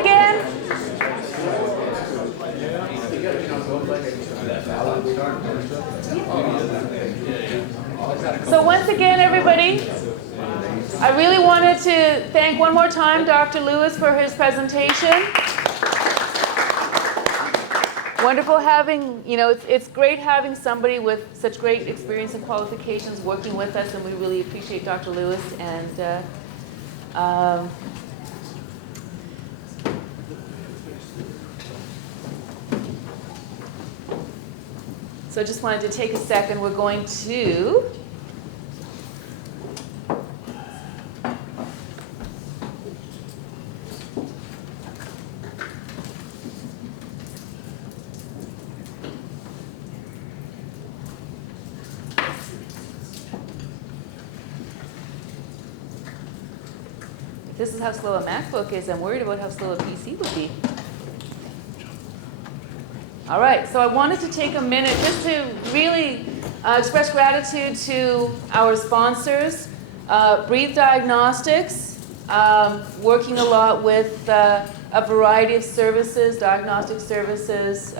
again. So once again, everybody, I really wanted to thank one more time Dr. Lewis for his presentation. Wonderful having, it's great having somebody with such great experience and qualifications working with us, and we really appreciate Dr. Lewis. And so I just wanted to take a second. We're going to if this is how slow a MacBook is, I'm worried about how slow a PC would be. All right, so I wanted to take a minute just to really express gratitude to our sponsors. Breathe Diagnostics, working a lot with a variety of services, diagnostic services,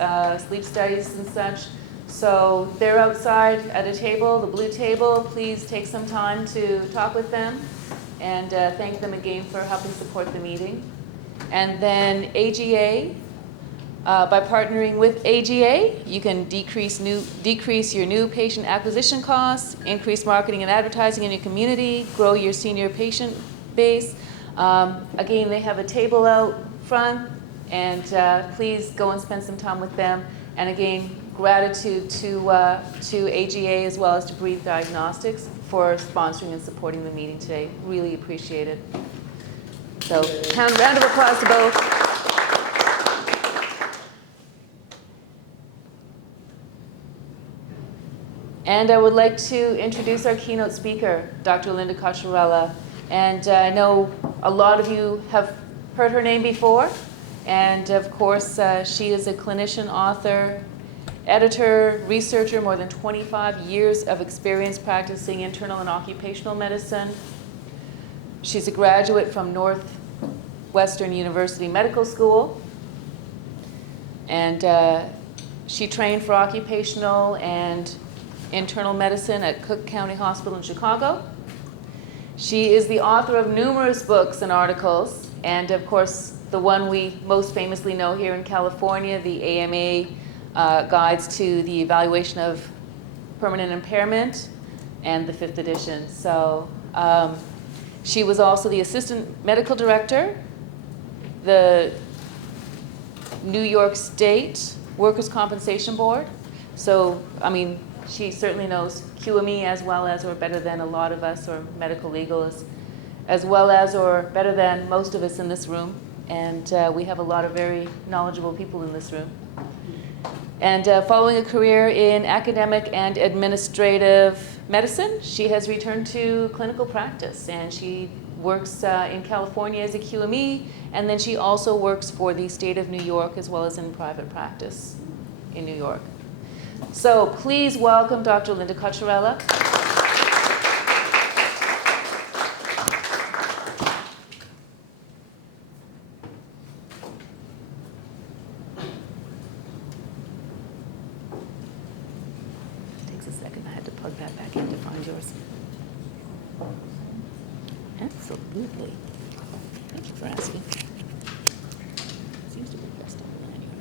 sleep studies and such. So they're outside at a table, the blue table. Please take some time to talk with them. And thank them again for helping support the meeting. And then AGA, by partnering with AGA, you can decrease your new patient acquisition costs, increase marketing and advertising in your community, grow your senior patient base. Again, they have a table out front, and please go and spend some time with them. And again, gratitude to AGA as well as to Breathe Diagnostics for sponsoring and supporting the meeting today. Really appreciate it. So, round of applause to both. And I would like to introduce our keynote speaker, Dr. Linda Cocciarella. And I know a lot of you have heard her name before. And of course, she is a clinician, author, editor, researcher, more than 25 years of experience practicing internal and occupational medicine. She's a graduate from Northwestern University Medical School. And she trained for occupational and internal medicine at Cook County Hospital in Chicago. She is the author of numerous books and articles, and of course, the one we most famously know here in California, the AMA Guides to the Evaluation of Permanent Impairment, and the 5th edition. So she was also the assistant medical director, the New York State Workers' Compensation Board. So, I mean, she certainly knows Q.M.E. as well as or better than a lot of us, or medical legalists, as well as or better than most of us in this room. And we have a lot of very knowledgeable people in this room. And following a career in academic and administrative medicine, she has returned to clinical practice. And she works in California as a Q.M.E., and then she also works for the state of New York as well as in private practice in New York. So please welcome Dr. Linda Cocciarella. Takes a second. I had to plug that back in to find yours. Absolutely. Thank you for asking. Seems to be pressed on anyway.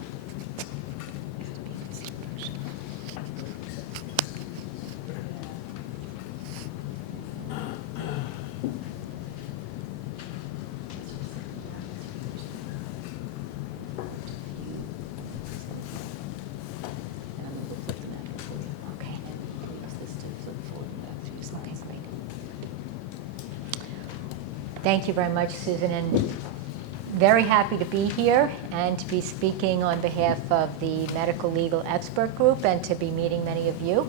Thank you very much, Susan, and very happy to be here and to be speaking on behalf of the Medical Legal Expert Group and to be meeting many of you.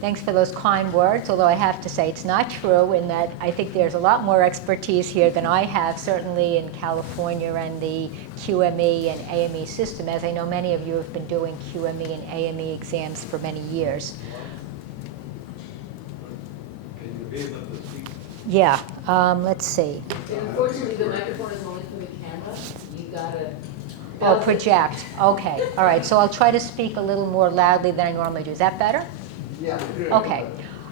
Thanks for those kind words, although I have to say it's not true in that I think there's a lot more expertise here than I have, certainly in California and the Q.M.E. and AME system, as I know many of you have been doing Q.M.E. and AME exams for many years. Can you be able to speak? Yeah, let's see. Unfortunately, the microphone is only for the camera. Oh, project. Okay. All right. So I'll try to speak a little more loudly than I normally do. Is that better? Yeah. Okay.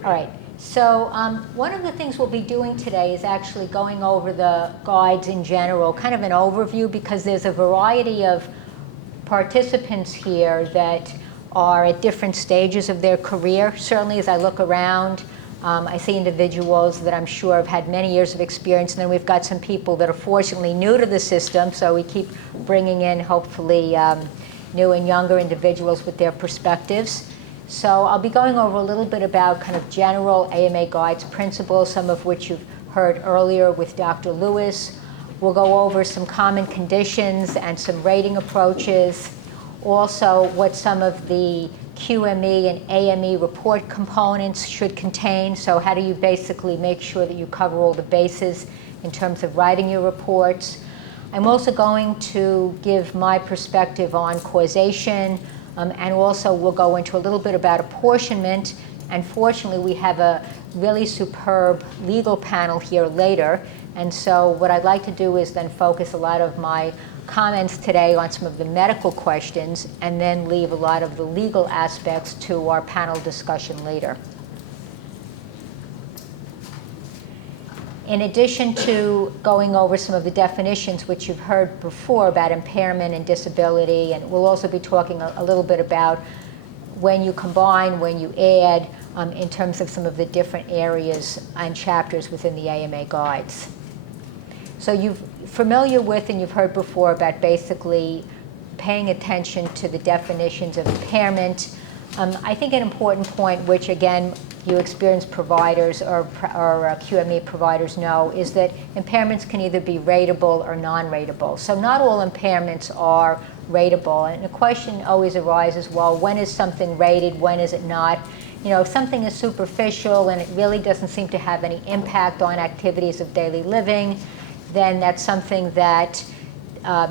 All right. So one of the things we'll be doing today is actually going over the guides in general, kind of an overview, because there's a variety of participants here that are at different stages of their career. Certainly, as I look around, I see individuals that I'm sure have had many years of experience, and then we've got some people that are fortunately new to the system, so we keep bringing in, hopefully, new and younger individuals with their perspectives. So I'll be going over a little bit about kind of general AMA guides principles, some of which you've heard earlier with Dr. Lewis. We'll go over some common conditions and some rating approaches. Also, what some of the Q.M.E. and AME report components should contain. So how do you basically make sure that you cover all the bases in terms of writing your reports? I'm also going to give my perspective on causation, and also we'll go into a little bit about apportionment. And fortunately, we have a really superb legal panel here later. And so what I'd like to do is then focus a lot of my comments today on some of the medical questions, and then leave a lot of the legal aspects to our panel discussion later. In addition to going over some of the definitions which you've heard before about impairment and disability, and we'll also be talking a little bit about when you combine, when you add, in terms of some of the different areas and chapters within the AMA guides. So you're familiar with and you've heard before about basically paying attention to the definitions of impairment. I think an important point, which again you experienced providers or Q.M.E. providers know, is that impairments can either be rateable or non-rateable. So not all impairments are rateable. And the question always arises, well, when is something rated, when is it not? You know, if something is superficial and it really doesn't seem to have any impact on activities of daily living, then that's something that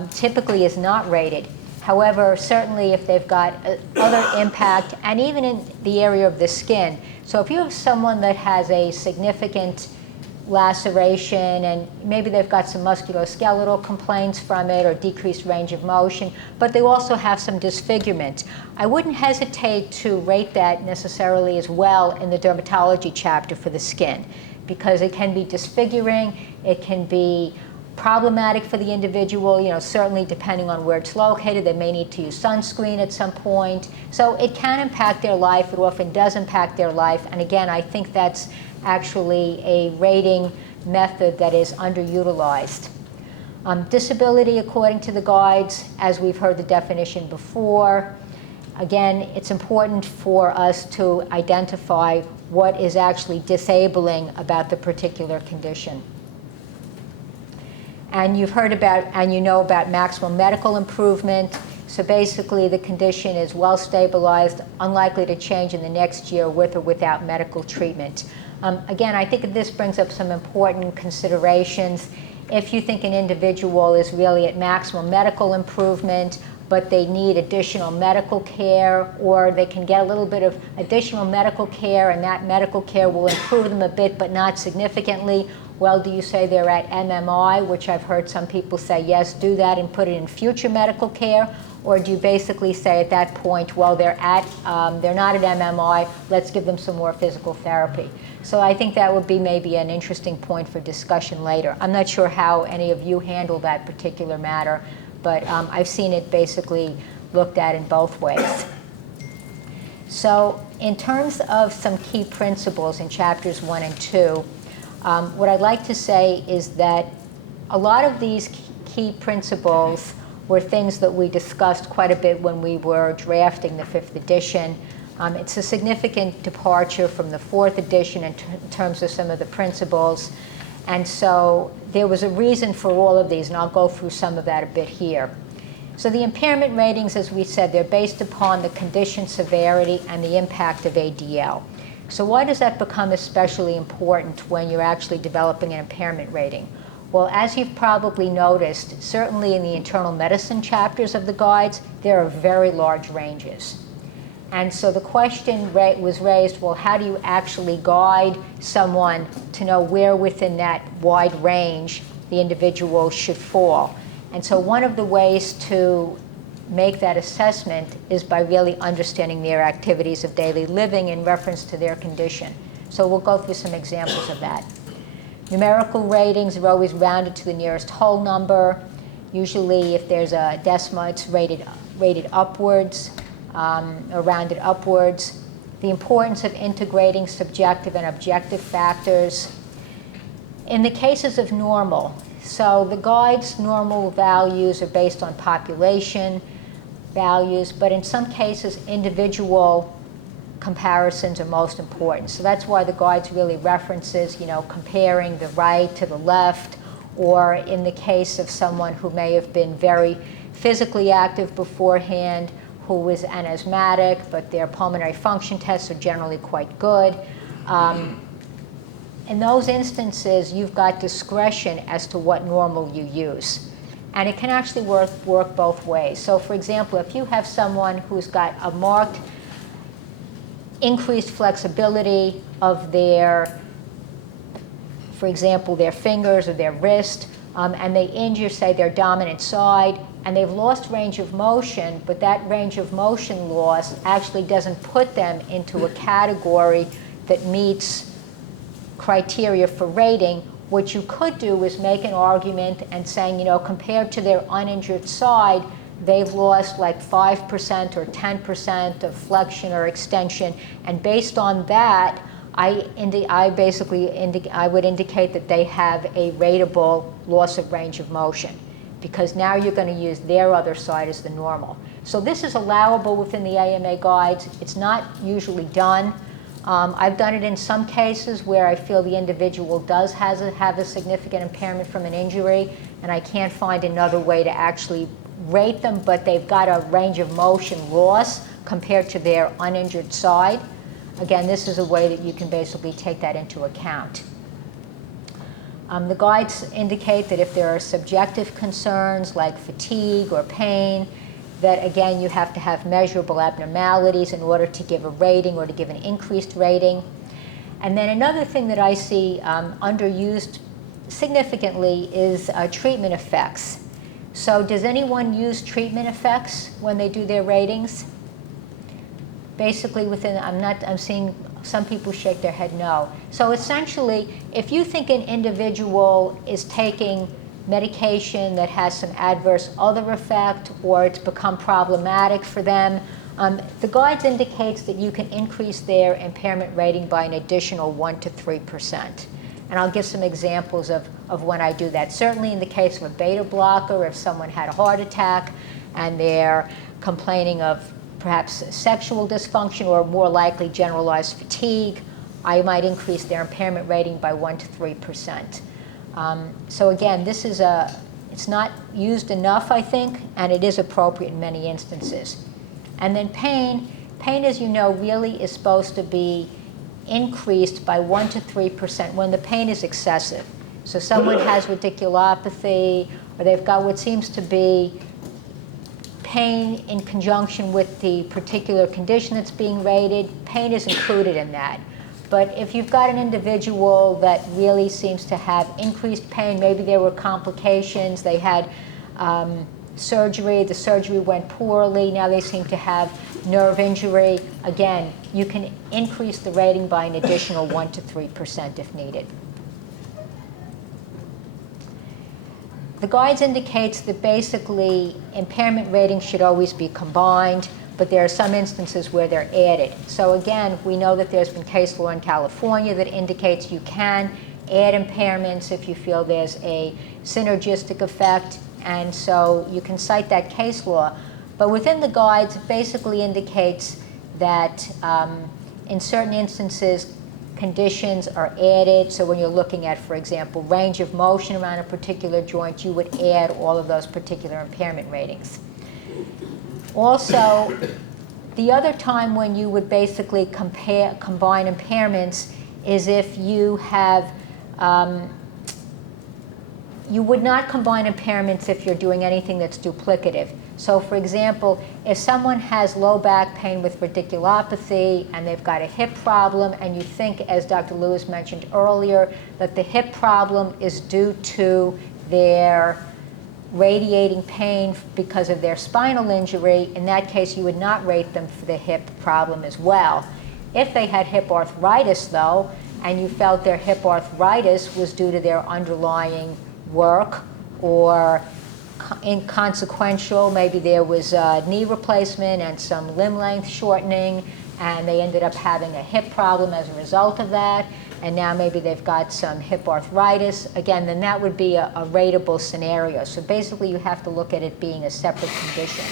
typically is not rated. However, certainly if they've got other impact, and even in the area of the skin. So if you have someone that has a significant laceration and maybe they've got some musculoskeletal complaints from it or decreased range of motion, but they also have some disfigurement, I wouldn't hesitate to rate that necessarily as well in the dermatology chapter for the skin, because it can be disfiguring, it can be problematic for the individual, you know, certainly depending on where it's located. They may need to use sunscreen at some point. So it can impact their life. It often does impact their life. And again, I think that's actually a rating method that is underutilized. Disability, according to the guides, as we've heard the definition before, again, it's important for us to identify what is actually disabling about the particular condition. And you've heard about, and you know about maximum medical improvement. So basically the condition is well stabilized, unlikely to change in the next year with or without medical treatment. Again, I think this brings up some important considerations. If you think an individual is really at maximum medical improvement, but they need additional medical care, or they can get a little bit of additional medical care, and that medical care will improve them a bit, but not significantly, well, do you say they're at MMI, which I've heard some people say, yes, do that and put it in future medical care? Or do you basically say at that point, well, they're not at MMI, let's give them some more physical therapy? So I think that would be maybe an interesting point for discussion later. I'm not sure how any of you handle that particular matter, but I've seen it basically looked at in both ways. So in terms of some key principles in chapters 1 and 2, what I'd like to say is that a lot of these key principles were things that we discussed quite a bit when we were drafting the 5th edition. It's a significant departure from the 4th edition in terms of some of the principles. And so there was a reason for all of these, and I'll go through some of that a bit here. So the impairment ratings, as we said, they're based upon the condition severity and the impact of ADL. So why does that become especially important when you're actually developing an impairment rating? Well, as you've probably noticed, certainly in the internal medicine chapters of the guides, there are very large ranges. And so the question was raised, well, how do you actually guide someone to know where within that wide range the individual should fall? And so one of the ways to make that assessment is by really understanding their activities of daily living in reference to their condition. So we'll go through some examples of that. Numerical ratings are always rounded to the nearest whole number. Usually if there's a decimal, it's rated upwards or rounded upwards. The importance of integrating subjective and objective factors. In the cases of normal, so the guide's normal values are based on population values, but in some cases individual comparisons are most important. So that's why the guides really references, comparing the right to the left, or in the case of someone who may have been very physically active beforehand, who was an asthmatic, but their pulmonary function tests are generally quite good. In those instances, you've got discretion as to what normal you use. And it can actually work both ways. So for example, if you have someone who's got a marked increased flexibility of their, for example, their fingers or their wrist, and they injure, say, their dominant side, and they've lost range of motion, but that range of motion loss actually doesn't put them into a category that meets criteria for rating, what you could do is make an argument and saying, compared to their uninjured side, they've lost like 5% or 10% of flexion or extension, and based on that, I would indicate that they have a rateable loss of range of motion, because now you're going to use their other side as the normal. So this is allowable within the AMA guides. It's not usually done. I've done it in some cases where I feel the individual does have a significant impairment from an injury, and I can't find another way to actually rate them, but they've got a range of motion loss compared to their uninjured side. Again, this is a way that you can basically take that into account. The guides indicate that if there are subjective concerns like fatigue or pain, that again you have to have measurable abnormalities in order to give a rating or to give an increased rating. And then another thing that I see underused significantly is treatment effects. So does anyone use treatment effects when they do their ratings? Basically I'm seeing some people shake their head no. So essentially, if you think an individual is taking medication that has some adverse other effect, or it's become problematic for them, the guides indicates that you can increase their impairment rating by an additional 1 to 3%. And I'll give some examples of when I do that. Certainly in the case of a beta blocker, if someone had a heart attack and they're complaining of perhaps sexual dysfunction or more likely generalized fatigue, I might increase their impairment rating by 1 to 3%. So again, it's not used enough, I think, and it is appropriate in many instances. And then pain, as you know, really is supposed to be increased by 1 to 3% when the pain is excessive. So someone has radiculopathy, or they've got what seems to be pain in conjunction with the particular condition that's being rated. Pain is included in that. But if you've got an individual that really seems to have increased pain, maybe there were complications, they had surgery, the surgery went poorly, now they seem to have nerve injury, again, you can increase the rating by an additional 1 to 3% if needed. The guides indicates that basically impairment ratings should always be combined, but there are some instances where they're added. So again, we know that there's been case law in California that indicates you can add impairments if you feel there's a synergistic effect, and so you can cite that case law. But within the guides, it basically indicates that in certain instances, conditions are added. So when you're looking at, for example, range of motion around a particular joint, you would add all of those particular impairment ratings. Also, the other time when you would basically combine impairments is if you have, you would not combine impairments if you're doing anything that's duplicative. So for example, if someone has low back pain with radiculopathy and they've got a hip problem, and you think, as Dr. Lewis mentioned earlier, that the hip problem is due to their radiating pain because of their spinal injury, in that case you would not rate them for the hip problem as well. If they had hip arthritis though, and you felt their hip arthritis was due to their underlying work or inconsequential, maybe there was a knee replacement and some limb length shortening, and they ended up having a hip problem as a result of that, and now maybe they've got some hip arthritis, again, then that would be a rateable scenario. So basically you have to look at it being a separate condition.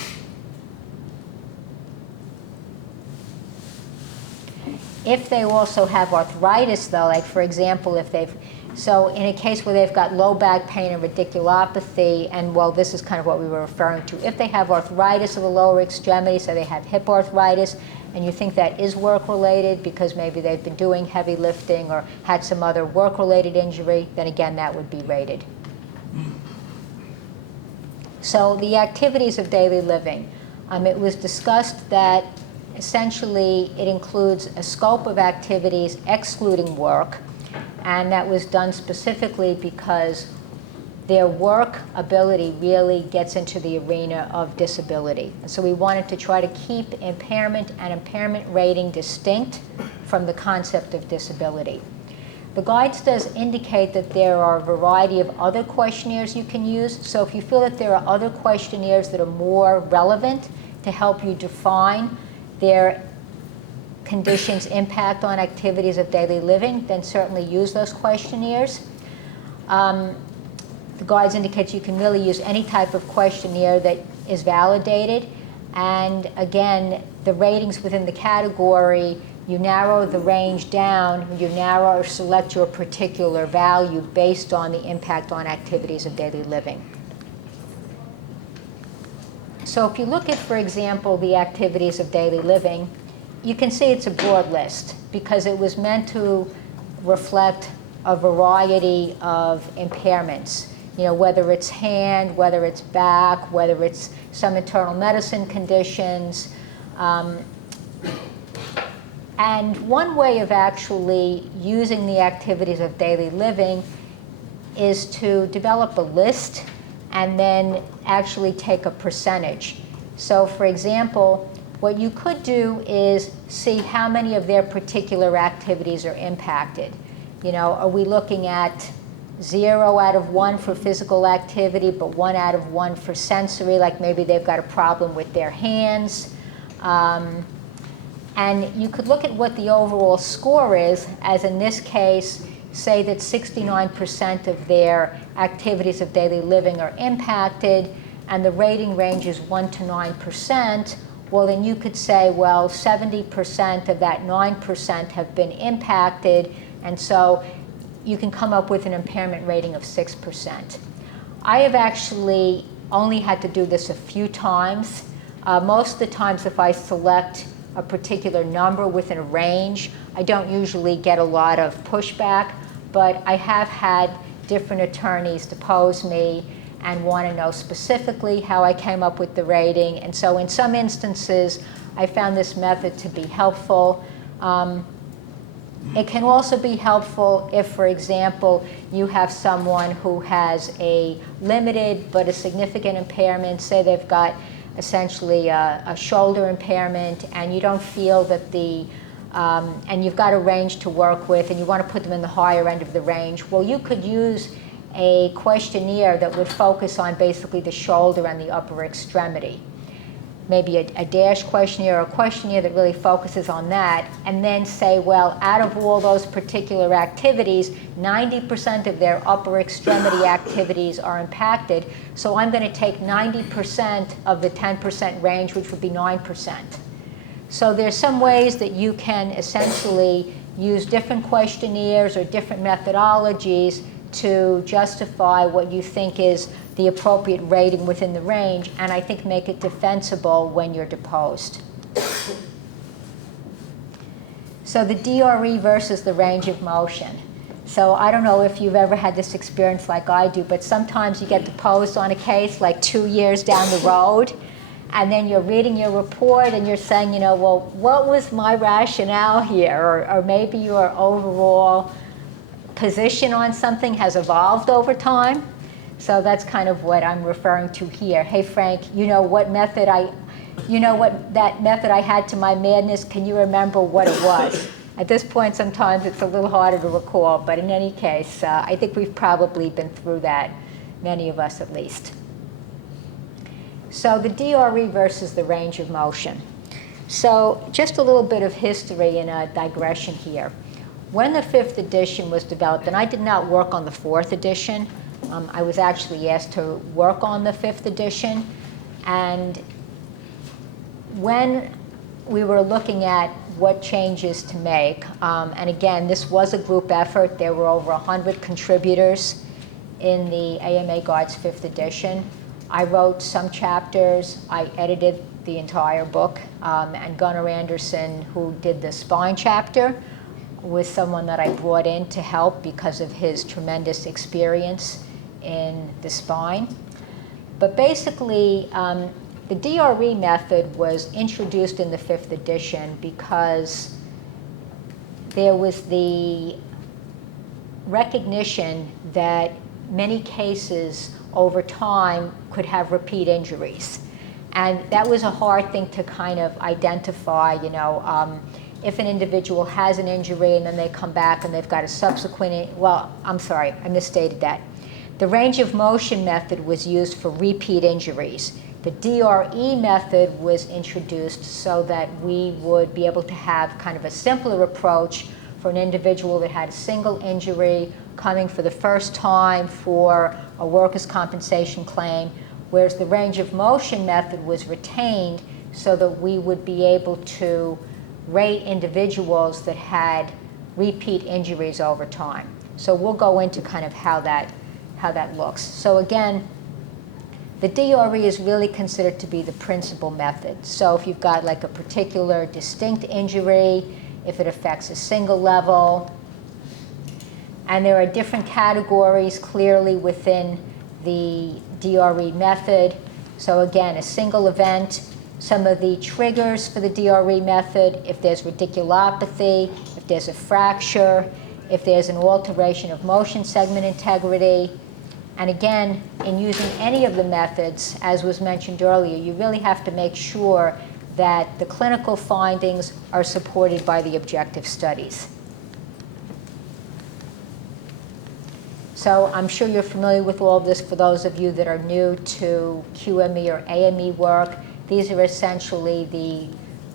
If they also have arthritis though, like for example, if they've, so in a case where they've got low back pain and radiculopathy, and well, this is kind of what we were referring to, if they have arthritis of the lower extremity, so they have hip arthritis, and you think that is work-related because maybe they've been doing heavy lifting or had some other work-related injury, then again, that would be rated. So the activities of daily living. It was discussed that essentially it includes a scope of activities excluding work, and that was done specifically because their work ability really gets into the arena of disability. And so we wanted to try to keep impairment and impairment rating distinct from the concept of disability. The guides does indicate that there are a variety of other questionnaires you can use. So if you feel that there are other questionnaires that are more relevant to help you define their conditions' impact on activities of daily living, then certainly use those questionnaires. The guides indicate you can really use any type of questionnaire that is validated. And again, the ratings within the category, you narrow the range down, you narrow or select your particular value based on the impact on activities of daily living. So if you look at, for example, the activities of daily living, you can see it's a broad list because it was meant to reflect a variety of impairments. You know, whether it's hand, whether it's back, whether it's some internal medicine conditions. And one way of actually using the activities of daily living is to develop a list and then actually take a percentage. So for example, what you could do is see how many of their particular activities are impacted. You know, are we looking at 0 out of 1 for physical activity, but 1 out of 1 for sensory, like maybe they've got a problem with their hands. And you could look at what the overall score is, as in this case, say that 69% of their activities of daily living are impacted, and the rating range is 1 to 9%. Well, then you could say, well, 70% of that 9% have been impacted, and so you can come up with an impairment rating of 6%. I have actually only had to do this a few times. Most of the times if I select a particular number within a range, I don't usually get a lot of pushback, but I have had different attorneys depose me and want to know specifically how I came up with the rating. And so in some instances, I found this method to be helpful. It can also be helpful if, for example, you have someone who has a limited but a significant impairment. Say they've got essentially a shoulder impairment, and you don't feel that and you've got a range to work with, and you want to put them in the higher end of the range. Well, you could use a questionnaire that would focus on basically the shoulder and the upper extremity. Maybe a DASH questionnaire or a questionnaire that really focuses on that, and then say, well, out of all those particular activities, 90% of their upper extremity activities are impacted, so I'm going to take 90% of the 10% range, which would be 9%. So there's some ways that you can essentially use different questionnaires or different methodologies to justify what you think is the appropriate rating within the range, and I think make it defensible when you're deposed. So the DRE versus the range of motion. So I don't know if you've ever had this experience like I do, but sometimes you get deposed on a case like 2 years down the road, and then you're reading your report and you're saying, you know, well, what was my rationale here? Or maybe your overall position on something has evolved over time. So that's kind of what I'm referring to here. Hey, Frank, you know what that method I had to my madness? Can you remember what it was? At this point, sometimes it's a little harder to recall, but in any case, I think we've probably been through that, many of us at least. So the DRE versus the range of motion. So just a little bit of history and a digression here. When the 5th edition was developed, and I did not work on the 4th edition, I was actually asked to work on the 5th edition, and when we were looking at what changes to make, and again, this was a group effort. There were over 100 contributors in the AMA Guide's 5th edition. I wrote some chapters. I edited the entire book, and Gunnar Anderson, who did the spine chapter, was someone that I brought in to help because of his tremendous experience in the spine. But basically, the DRE method was introduced in the 5th edition because there was the recognition that many cases over time could have repeat injuries. And that was a hard thing to kind of identify, if an individual has an injury and then they come back and they've got a subsequent, well, I'm sorry, I misstated that. The range of motion method was used for repeat injuries. The DRE method was introduced so that we would be able to have kind of a simpler approach for an individual that had a single injury coming for the first time for a workers' compensation claim, whereas the range of motion method was retained so that we would be able to rate individuals that had repeat injuries over time. So we'll go into kind of how that looks. So again, the DRE is really considered to be the principal method. So if you've got like a particular distinct injury, if it affects a single level, and there are different categories clearly within the DRE method. So again, a single event, some of the triggers for the DRE method, if there's radiculopathy, if there's a fracture, if there's an alteration of motion segment integrity. And again, in using any of the methods, as was mentioned earlier, you really have to make sure that the clinical findings are supported by the objective studies. So I'm sure you're familiar with all of this for those of you that are new to Q.M.E. or AME work. These are essentially the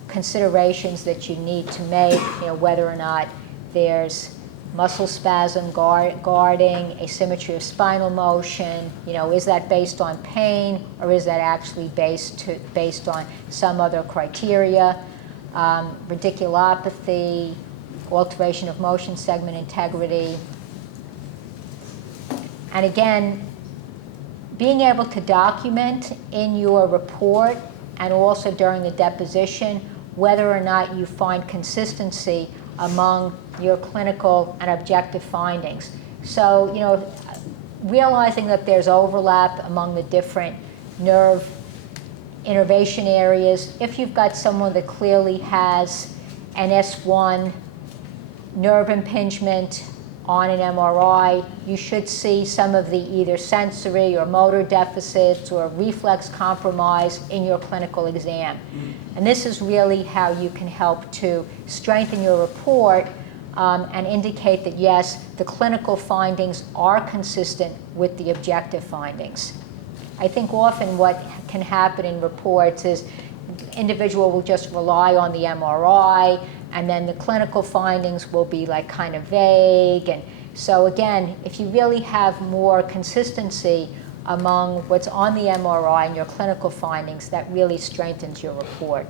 considerations that you need to make, whether or not there's muscle spasm, guarding, asymmetry of spinal motion, is that based on pain or is that actually based on some other criteria, radiculopathy, alteration of motion segment integrity. And again, being able to document in your report and also during the deposition whether or not you find consistency among your clinical and objective findings. So, realizing that there's overlap among the different nerve innervation areas, if you've got someone that clearly has an S1 nerve impingement on an MRI, you should see some of the either sensory or motor deficits or reflex compromise in your clinical exam. And this is really how you can help to strengthen your report and indicate that, yes, the clinical findings are consistent with the objective findings. I think often what can happen in reports is the individual will just rely on the MRI, and then the clinical findings will be like kind of vague. And so again, if you really have more consistency among what's on the MRI and your clinical findings, that really strengthens your report.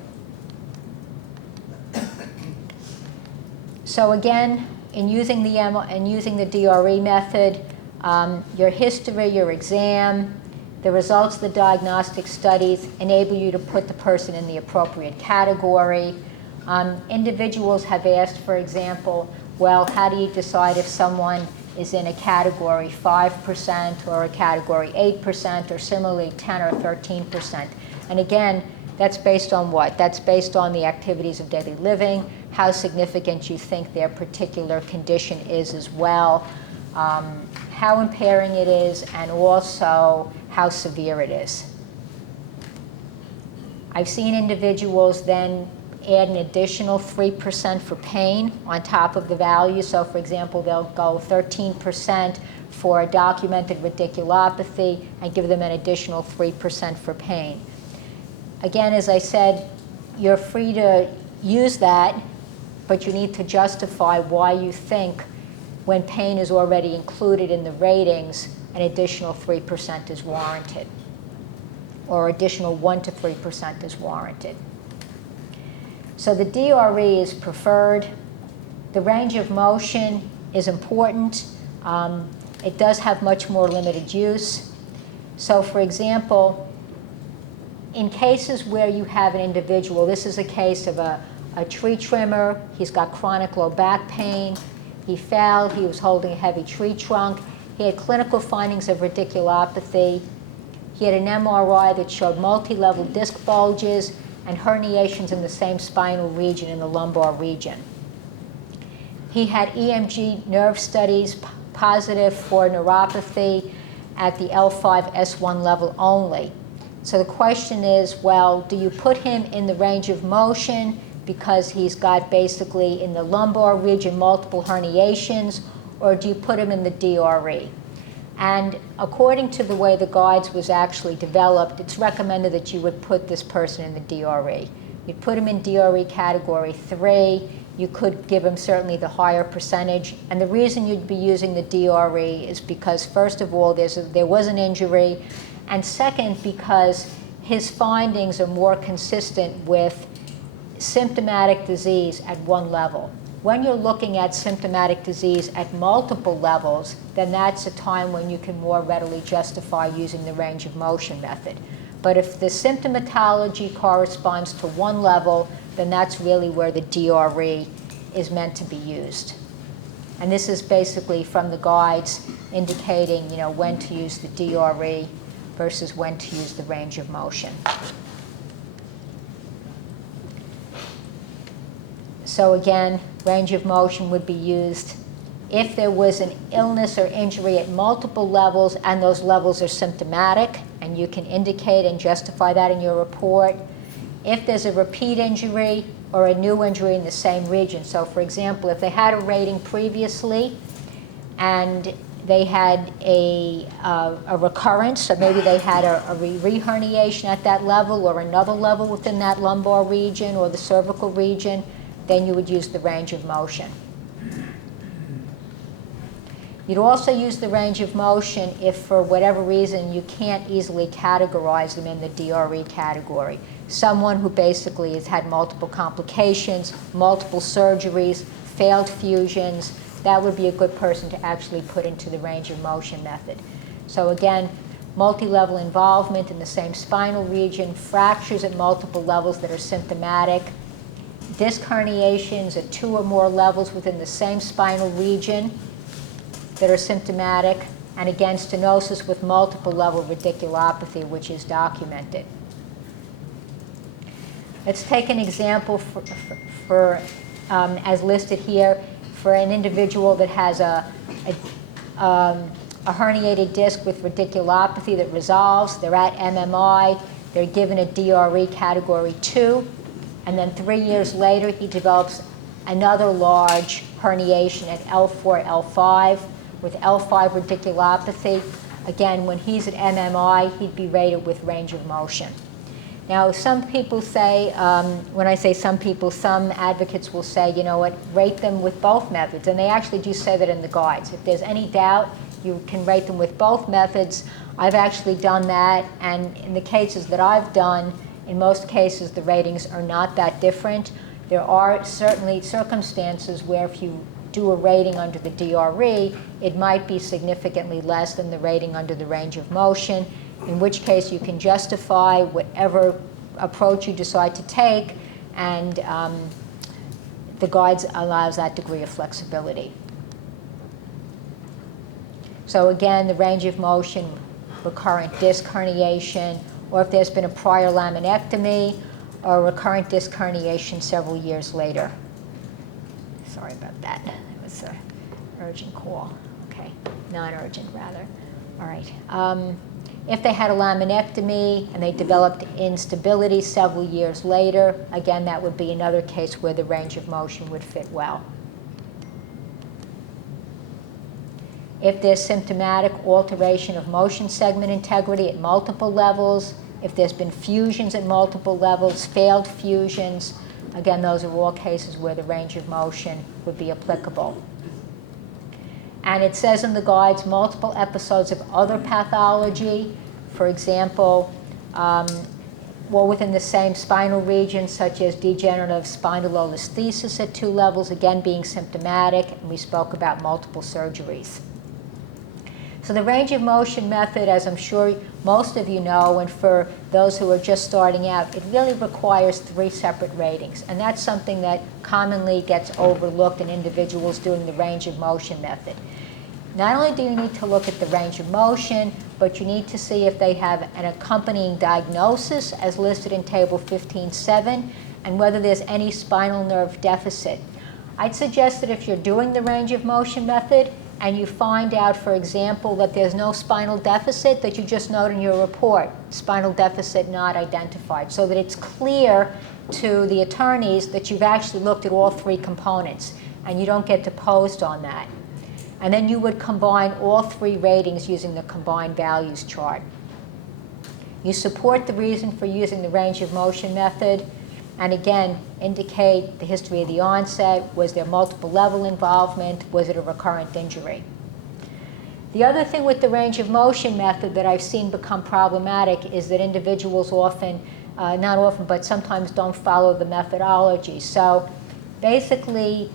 So again, in using the DRE method, your history, your exam, the results of the diagnostic studies enable you to put the person in the appropriate category. Individuals have asked, for example, well, how do you decide if someone is in a category 5% or a category 8% or similarly 10 or 13%? And again, that's based on what? That's based on the activities of daily living, how significant you think their particular condition is as well. how impairing it is, and also how severe it is. I've seen individuals then add an additional 3% for pain on top of the value. So for example, they'll go 13% for a documented radiculopathy and give them an additional 3% for pain. Again, as I said, you're free to use that, but you need to justify why you think when pain is already included in the ratings, an additional 3% is warranted, or additional 1 to 3% is warranted. So the DRE is preferred. The range of motion is important. It does have much more limited use. So for example, in cases where you have an individual, this is a case of a tree trimmer, he's got chronic low back pain, he fell, he was holding a heavy tree trunk, he had clinical findings of radiculopathy, he had an MRI that showed multi-level disc bulges and herniations in the same spinal region, in the lumbar region. He had EMG nerve studies positive for neuropathy at the L5-S1 level only. So the question is, well, do you put him in the range of motion because he's got basically in the lumbar region multiple herniations, or do you put him in the DRE? And according to the way the guides was actually developed, it's recommended that you would put this person in the DRE. You'd put him in DRE category 3. You could give him certainly the higher percentage. And the reason you'd be using the DRE is because, first of all, there was an injury, and second, because his findings are more consistent with symptomatic disease at one level. When you're looking at symptomatic disease at multiple levels, then that's a time when you can more readily justify using the range of motion method. But if the symptomatology corresponds to one level, then that's really where the DRE is meant to be used. And this is basically from the guides indicating, when to use the DRE versus when to use the range of motion. So again, range of motion would be used if there was an illness or injury at multiple levels and those levels are symptomatic, and you can indicate and justify that in your report. If there's a repeat injury or a new injury in the same region. So for example, if they had a rating previously and they had a recurrence, so maybe they had a re-herniation at that level or another level within that lumbar region or the cervical region, then you would use the range of motion. You'd also use the range of motion if, for whatever reason, you can't easily categorize them in the DRE category. Someone who basically has had multiple complications, multiple surgeries, failed fusions, that would be a good person to actually put into the range of motion method. So again, multi-level involvement in the same spinal region, fractures at multiple levels that are symptomatic, disc herniations at 2 or more levels within the same spinal region that are symptomatic, and again, stenosis with multiple level radiculopathy, which is documented. Let's take an example for as listed here, for an individual that has a herniated disc with radiculopathy that resolves. They're at MMI. They're given a DRE category 2. And then 3 years later, he develops another large herniation at L4, L5 with L5 radiculopathy. Again, when he's at MMI, he'd be rated with range of motion. Now, some people say, when I say some people, some advocates will say, you know what, rate them with both methods. And they actually do say that in the guides. If there's any doubt, you can rate them with both methods. I've actually done that. And in the cases that I've done, in most cases, the ratings are not that different. There are certainly circumstances where if you do a rating under the DRE, it might be significantly less than the rating under the range of motion, in which case you can justify whatever approach you decide to take, and the guides allows that degree of flexibility. So again, the range of motion, recurrent disc herniation, or if there's been a prior laminectomy or recurrent disc herniation several years later. Sorry about that. It was an urgent call. Okay, non-urgent rather. All right. If they had a laminectomy and they developed instability several years later, again, that would be another case where the range of motion would fit well. If there's symptomatic alteration of motion segment integrity at multiple levels, if there's been fusions at multiple levels, failed fusions, again, those are all cases where the range of motion would be applicable. And it says in the guides multiple episodes of other pathology, for example, within the same spinal region, such as degenerative spondylolisthesis at 2 levels, again being symptomatic, and we spoke about multiple surgeries. So the range of motion method, as I'm sure most of you know, and for those who are just starting out, it really requires 3 separate ratings. And that's something that commonly gets overlooked in individuals doing the range of motion method. Not only do you need to look at the range of motion, but you need to see if they have an accompanying diagnosis as listed in Table 15.7, and whether there's any spinal nerve deficit. I'd suggest that if you're doing the range of motion method, and you find out, for example, that there's no spinal deficit, that you just note in your report, spinal deficit not identified, so that it's clear to the attorneys that you've actually looked at all 3 components, and you don't get deposed on that. And then you would combine all 3 ratings using the combined values chart. You support the reason for using the range of motion method, and again, indicate the history of the onset. Was there multiple level involvement? Was it a recurrent injury? The other thing with the range of motion method that I've seen become problematic is that individuals often, not often, but sometimes don't follow the methodology. So basically,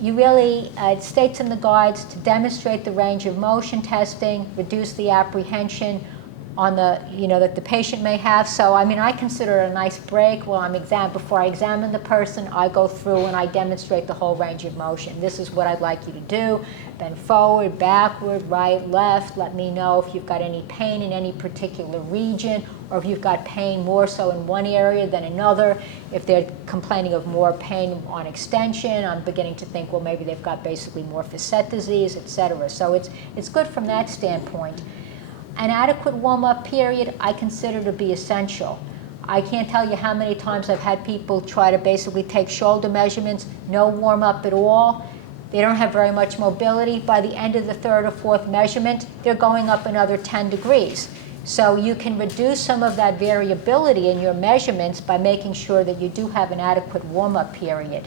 you really, it states in the guides to demonstrate the range of motion testing, reduce the apprehension on the, that the patient may have. So, I mean, I consider it a nice break. Well, before I examine the person, I go through and I demonstrate the whole range of motion. This is what I'd like you to do. Bend forward, backward, right, left. Let me know if you've got any pain in any particular region, or if you've got pain more so in one area than another. If they're complaining of more pain on extension, I'm beginning to think, well, maybe they've got basically more facet disease, etc. So it's good from that standpoint. An adequate warm-up period I consider to be essential. I can't tell you how many times I've had people try to basically take shoulder measurements, no warm-up at all. They don't have very much mobility. By the end of the 3rd or 4th measurement, they're going up another 10 degrees. So you can reduce some of that variability in your measurements by making sure that you do have an adequate warm-up period.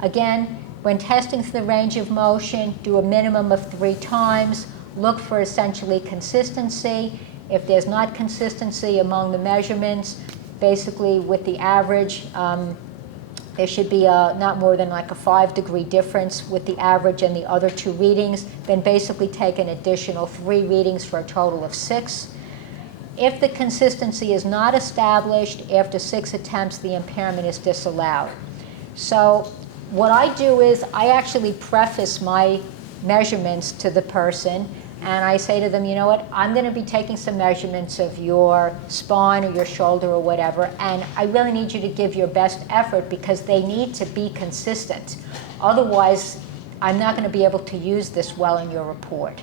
Again, when testing for the range of motion, do a minimum of 3 times. Look for essentially consistency. If there's not consistency among the measurements, basically with the average, there should be not more than like a 5-degree difference with the average and the other 2 readings, then basically take an additional 3 readings for a total of 6. If the consistency is not established, after 6 attempts, the impairment is disallowed. So what I do is I actually preface my measurements to the person, and I say to them, you know what, I'm going to be taking some measurements of your spine or your shoulder or whatever, and I really need you to give your best effort because they need to be consistent. Otherwise, I'm not going to be able to use this well in your report.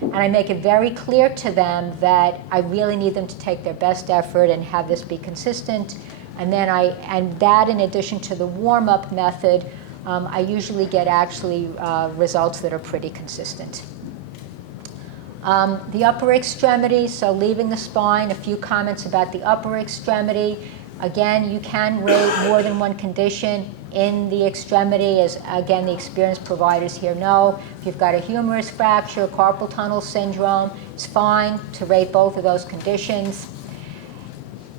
And I make it very clear to them that I really need them to take their best effort and have this be consistent. And then that in addition to the warm-up method, I usually get actually results that are pretty consistent. The upper extremity, so leaving the spine, a few comments about the upper extremity. Again, you can rate more than one condition in the extremity, as again the experienced providers here know. If you've got a humerus fracture, carpal tunnel syndrome, it's fine to rate both of those conditions.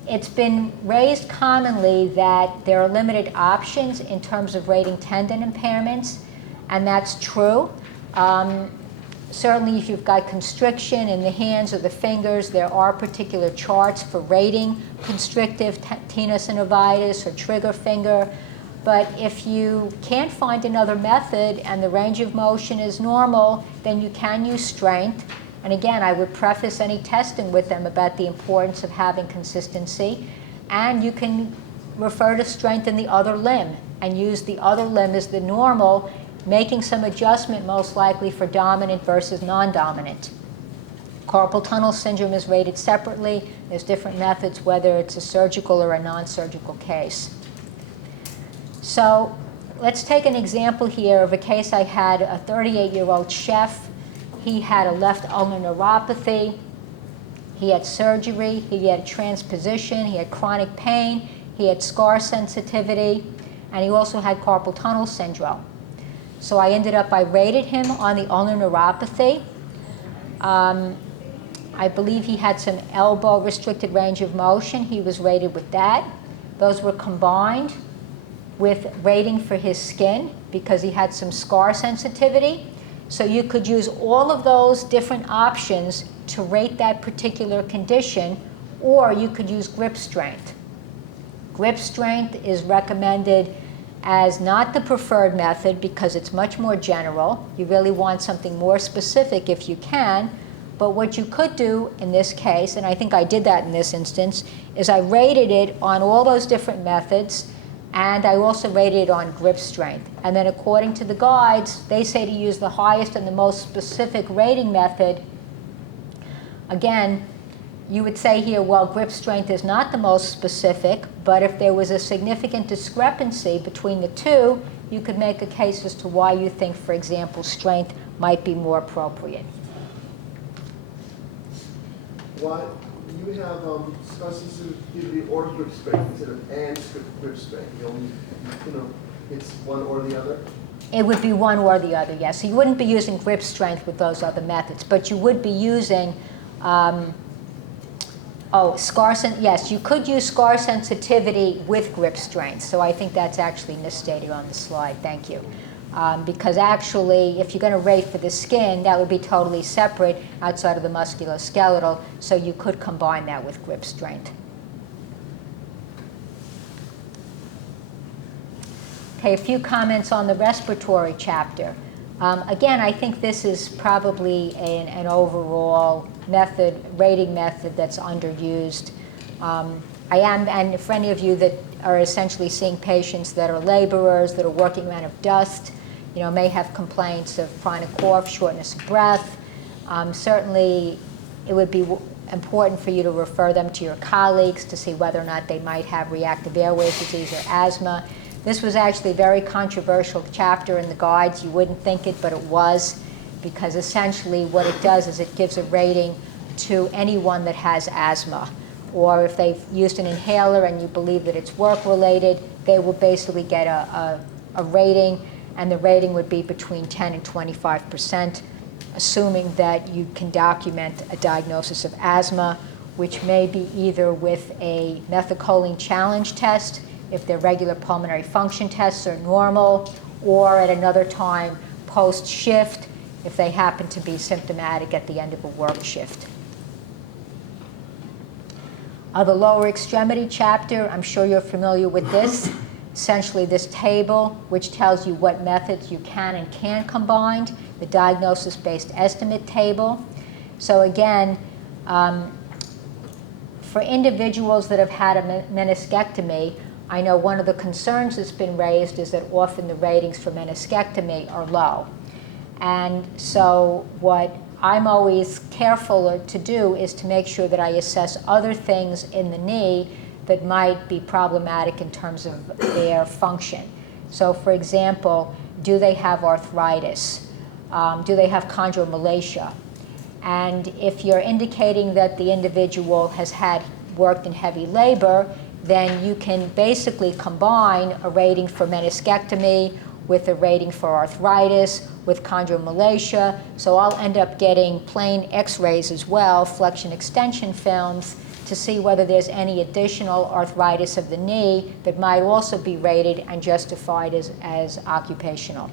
It's been raised commonly that there are limited options in terms of rating tendon impairments, and that's true. Certainly if you've got constriction in the hands or the fingers, there are particular charts for rating constrictive tenosynovitis or trigger finger. But if you can't find another method and the range of motion is normal, then you can use strength. And again, I would preface any testing with them about the importance of having consistency. And you can refer to strength in the other limb and use the other limb as the normal making some adjustment most likely for dominant versus non-dominant. Carpal tunnel syndrome is rated separately. There's different methods, whether it's a surgical or a non-surgical case. So let's take an example here of a case I had, a 38-year-old chef. He had a left ulnar neuropathy. He had surgery. He had transposition. He had chronic pain. He had scar sensitivity. And he also had carpal tunnel syndrome. So I rated him on the ulnar neuropathy. I believe he had some elbow restricted range of motion. He was rated with that. Those were combined with rating for his skin because he had some scar sensitivity. So you could use all of those different options to rate that particular condition, or you could use grip strength. Grip strength is recommended as not the preferred method because it's much more general. You really want something more specific if you can. But what you could do in this case, and I think I did that in this instance, is I rated it on all those different methods, and I also rated it on grip strength. And then according to the guides, they say to use the highest and the most specific rating method. Again, you would say here, well, grip strength is not the most specific, but if there was a significant discrepancy between the two, you could make a case as to why you think, for example, strength might be more appropriate. Why you have scar sensitivity or grip strength instead of and grip strength? It's one or the other? It would be one or the other, yes. So you wouldn't be using grip strength with those other methods, but you would be using, yes, you could use scar sensitivity with grip strength. So I think that's actually misstated on the slide. Thank you. Because actually, if you're going to rate for the skin, that would be totally separate outside of the musculoskeletal, so you could combine that with grip strength. Okay, a few comments on the respiratory chapter. Again, I think this is probably an overall rating method that's underused. And for any of you that are essentially seeing patients that are laborers, that are working around of dust, may have complaints of chronic cough, shortness of breath. Certainly, it would be important for you to refer them to your colleagues to see whether or not they might have reactive airways disease or asthma. This was actually a very controversial chapter in the guides. You wouldn't think it, but it was, because essentially what it does is it gives a rating to anyone that has asthma. Or if they've used an inhaler and you believe that it's work-related, they will basically get a rating, and the rating would be between 10 and 25%, assuming that you can document a diagnosis of asthma, which may be either with a methacholine challenge test, if their regular pulmonary function tests are normal, or at another time post-shift, if they happen to be symptomatic at the end of a work shift. The lower extremity chapter, I'm sure you're familiar with this. Essentially this table, which tells you what methods you can and can't combine, the diagnosis-based estimate table. So again, for individuals that have had a meniscectomy, I know one of the concerns that's been raised is that often the ratings for meniscectomy are low. And so what I'm always careful to do is to make sure that I assess other things in the knee that might be problematic in terms of their function. So for example, do they have arthritis? Do they have chondromalacia? And if you're indicating that the individual has worked in heavy labor, then you can basically combine a rating for meniscectomy with a rating for arthritis, with chondromalacia. So I'll end up getting plain x-rays as well, flexion extension films, to see whether there's any additional arthritis of the knee that might also be rated and justified as occupational.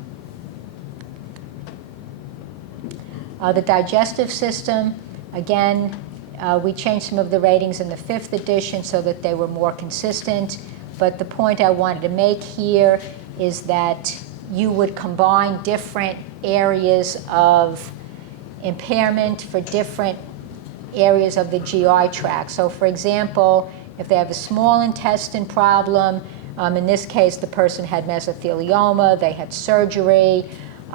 The digestive system, again, we changed some of the ratings in the 5th edition so that they were more consistent. But the point I wanted to make here is that you would combine different areas of impairment for different areas of the GI tract. So for example, if they have a small intestine problem, in this case the person had mesothelioma, they had surgery,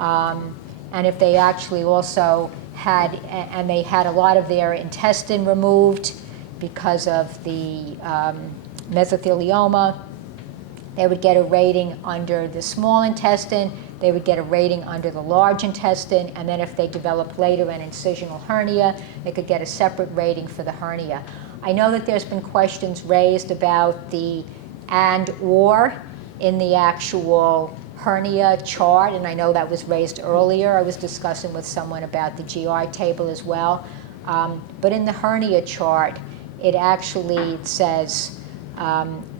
And if they actually also had, and they had a lot of their intestine removed because of the mesothelioma, they would get a rating under the small intestine, they would get a rating under the large intestine, and then if they developed later an incisional hernia, they could get a separate rating for the hernia. I know that there's been questions raised about the and/or in the actual hernia chart, and I know that was raised earlier. I was discussing with someone about the GI table as well. But in the hernia chart, it actually says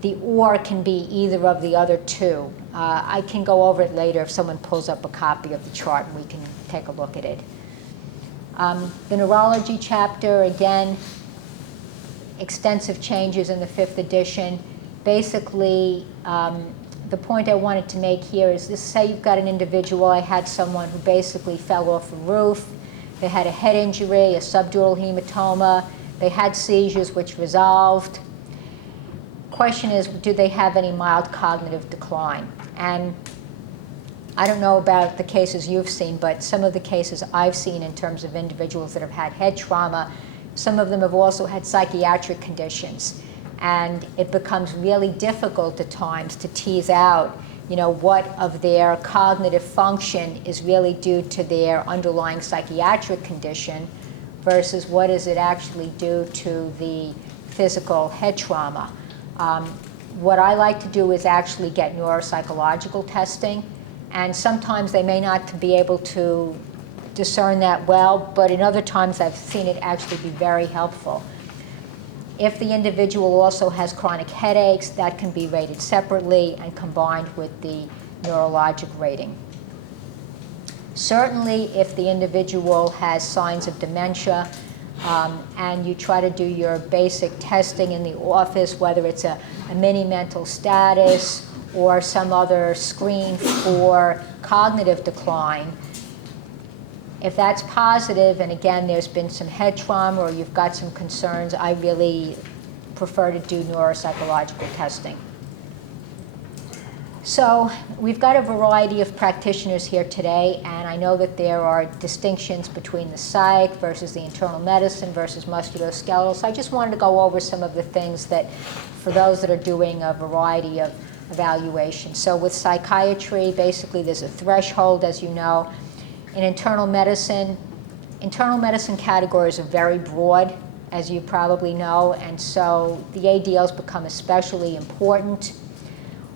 the or can be either of the other two. I can go over it later if someone pulls up a copy of the chart and we can take a look at it. The neurology chapter, again, extensive changes in the 5th edition. Basically, the point I wanted to make here is this: say you've got an individual. I had someone who basically fell off a roof. They had a head injury, a subdural hematoma. They had seizures which resolved. Question is, do they have any mild cognitive decline? And I don't know about the cases you've seen, but some of the cases I've seen in terms of individuals that have had head trauma, some of them have also had psychiatric conditions. And it becomes really difficult at times to tease out, what of their cognitive function is really due to their underlying psychiatric condition versus what is it actually due to the physical head trauma. What I like to do is actually get neuropsychological testing, and sometimes they may not be able to discern that well, but in other times I've seen it actually be very helpful. If the individual also has chronic headaches, that can be rated separately and combined with the neurologic rating. Certainly, if the individual has signs of dementia, and you try to do your basic testing in the office, whether it's a mini mental status or some other screen for cognitive decline, if that's positive, and again, there's been some head trauma or you've got some concerns, I really prefer to do neuropsychological testing. So we've got a variety of practitioners here today, and I know that there are distinctions between the psych versus the internal medicine versus musculoskeletal. So I just wanted to go over some of the things that, for those that are doing a variety of evaluations. So with psychiatry, basically there's a threshold, as you know. In internal medicine categories are very broad, as you probably know, and so the ADLs become especially important.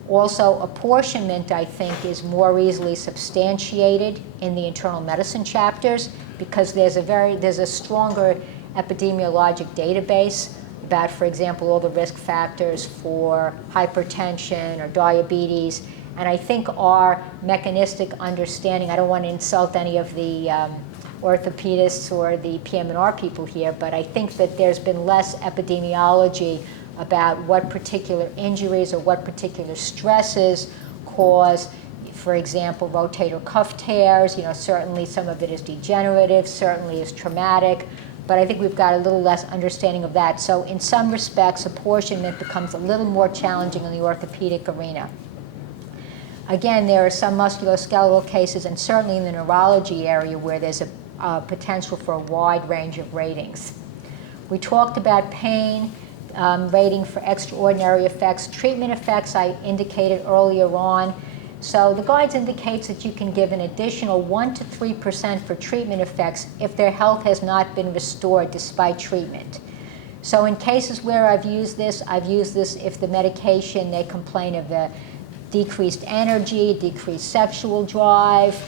Also, apportionment, I think, is more easily substantiated in the internal medicine chapters because there's a stronger epidemiologic database about, for example, all the risk factors for hypertension or diabetes. And I think our mechanistic understanding, I don't want to insult any of the orthopedists or the PM&R people here, but I think that there's been less epidemiology about what particular injuries or what particular stresses cause, for example, rotator cuff tears. Certainly some of it is degenerative, certainly is traumatic, but I think we've got a little less understanding of that. So in some respects, apportionment becomes a little more challenging in the orthopedic arena. Again, there are some musculoskeletal cases, and certainly in the neurology area, where there's a potential for a wide range of ratings. We talked about pain, rating for extraordinary effects. Treatment effects I indicated earlier on. So the guides indicates that you can give an additional 1 to 3% for treatment effects if their health has not been restored despite treatment. So in cases where I've used this if the medication, they complain of a decreased energy, decreased sexual drive.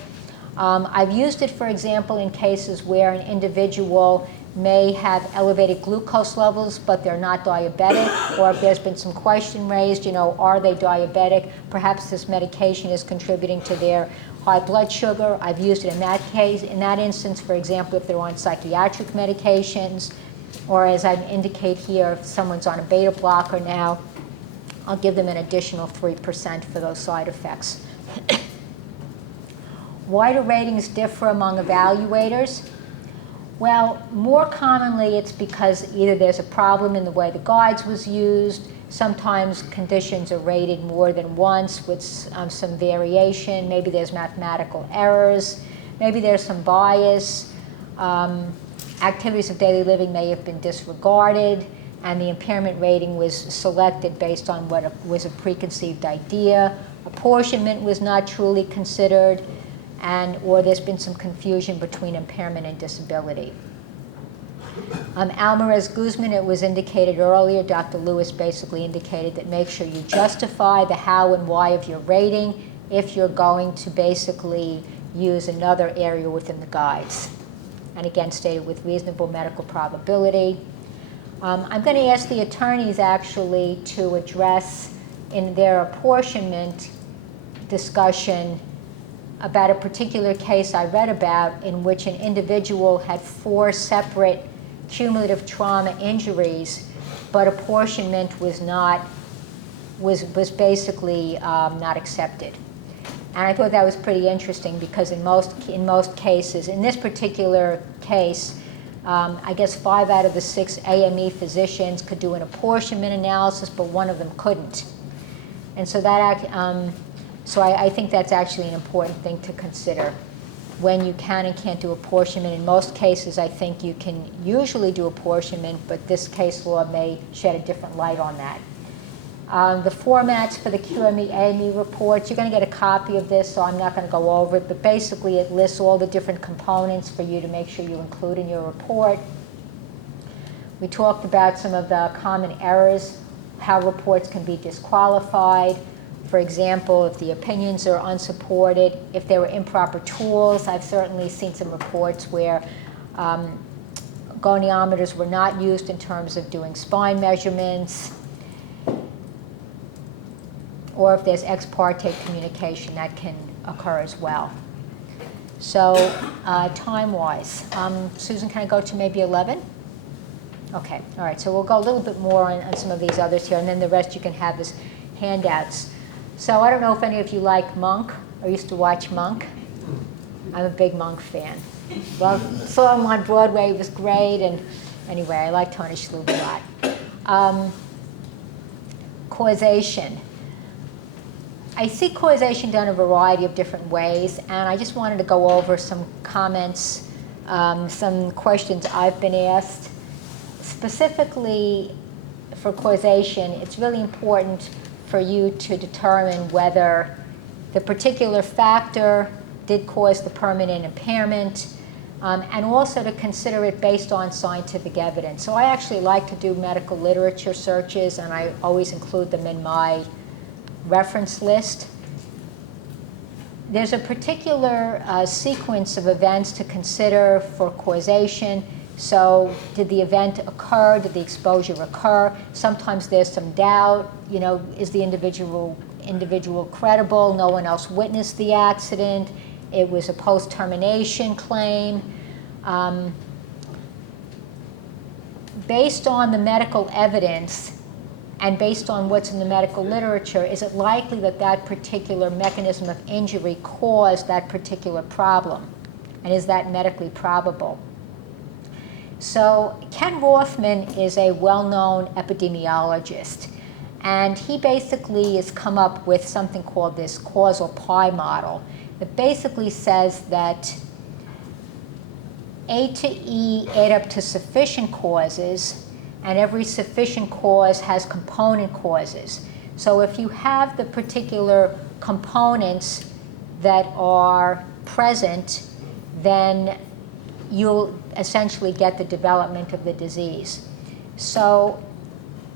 I've used it, for example, in cases where an individual may have elevated glucose levels, but they're not diabetic, or if there's been some question raised, are they diabetic? Perhaps this medication is contributing to their high blood sugar. I've used it in that case, in that instance, for example, if they're on psychiatric medications, or as I indicate here, if someone's on a beta blocker now, I'll give them an additional 3% for those side effects. Why do ratings differ among evaluators? Well, more commonly it's because either there's a problem in the way the guides was used, Sometimes conditions are rated more than once with some variation. Maybe there's mathematical errors. Maybe there's some bias. Activities of daily living may have been disregarded, and the impairment rating was selected based on what was a preconceived idea. Apportionment was not truly considered, or there's been some confusion between impairment and disability. Alvarez-Guzman, it was indicated earlier, Dr. Lewis basically indicated that make sure you justify the how and why of your rating if you're going to basically use another area within the guides. And again, stated with reasonable medical probability. I'm going to ask the attorneys actually to address in their apportionment discussion about a particular case I read about in which an individual had 4 separate cumulative trauma injuries, but apportionment was basically not accepted. And I thought that was pretty interesting because in most cases, in this particular case, I guess 5 out of the 6 AME physicians could do an apportionment analysis, but one of them couldn't. And so I think that's actually an important thing to consider when you can and can't do apportionment. In most cases, I think you can usually do apportionment, but this case law may shed a different light on that. The formats for the Q.M.E. AME reports, you're going to get a copy of this, so I'm not going to go over it, but basically it lists all the different components for you to make sure you include in your report. We talked about some of the common errors, how reports can be disqualified. For example, if the opinions are unsupported, if there were improper tools. I've certainly seen some reports where goniometers were not used in terms of doing spine measurements, or if there's ex parte communication, that can occur as well. So time-wise, Susan, can I go to maybe 11? Okay, all right, so we'll go a little bit more on some of these others here, and then the rest you can have as handouts. So I don't know if any of you like Monk or used to watch Monk. I'm a big Monk fan. Well, saw him on Broadway, it was great, and anyway, I like Tony Shalhoub a lot. Causation. I see causation done a variety of different ways, and I just wanted to go over some comments, some questions I've been asked. Specifically for causation, it's really important for you to determine whether the particular factor did cause the permanent impairment, and also to consider it based on scientific evidence. So I actually like to do medical literature searches, and I always include them in my reference list. There's a particular sequence of events to consider for causation. So did the event occur? Did the exposure occur? Sometimes there's some doubt. You know, is the individual credible? No one else witnessed the accident. It was a post-termination claim. Based on the medical evidence and based on what's in the medical literature, is it likely that that particular mechanism of injury caused that particular problem? And is that medically probable? So Ken Rothman is a well-known epidemiologist, and he basically has come up with something called this causal pie model that basically says that A to E add up to sufficient causes, and every sufficient cause has component causes. So if you have the particular components that are present, then you'll essentially get the development of the disease. So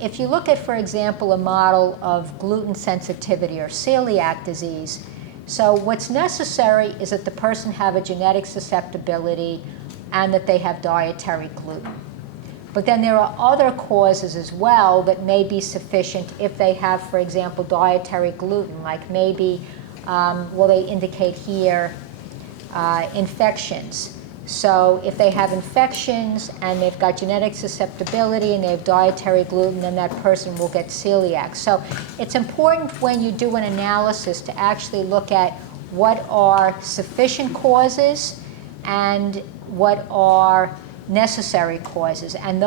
if you look at, for example, a model of gluten sensitivity or celiac disease, so what's necessary is that the person have a genetic susceptibility and that they have dietary gluten. But then there are other causes as well that may be sufficient if they have, for example, dietary gluten, like maybe, well, they indicate here infections. So if they have infections and they've got genetic susceptibility and they have dietary gluten, then that person will get celiac. So it's important when you do an analysis to actually look at what are sufficient causes and what are necessary causes. And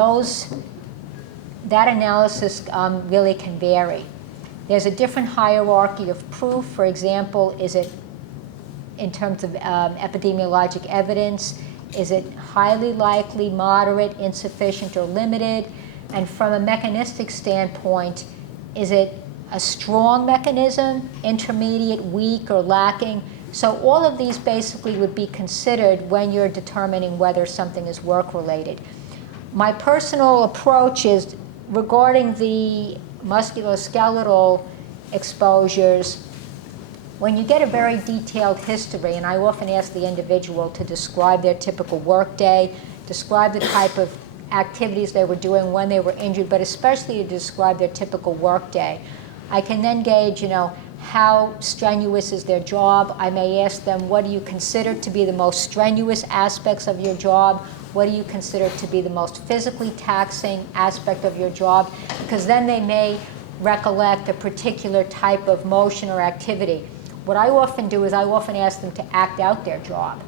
that analysis really can vary. There's a different hierarchy of proof. For example, is it, in terms of epidemiologic evidence, is it highly likely, moderate, insufficient, or limited? And from a mechanistic standpoint, is it a strong mechanism, intermediate, weak, or lacking? So all of these basically would be considered when you're determining whether something is work-related. My personal approach is, regarding the musculoskeletal exposures, when you get a very detailed history, and I often ask the individual to describe their typical workday, describe the type of activities they were doing when they were injured, but especially to describe their typical workday. I can then gauge, how strenuous is their job. I may ask them, what do you consider to be the most strenuous aspects of your job? What do you consider to be the most physically taxing aspect of your job? Because then they may recollect a particular type of motion or activity. What I often do is I often ask them to act out their job.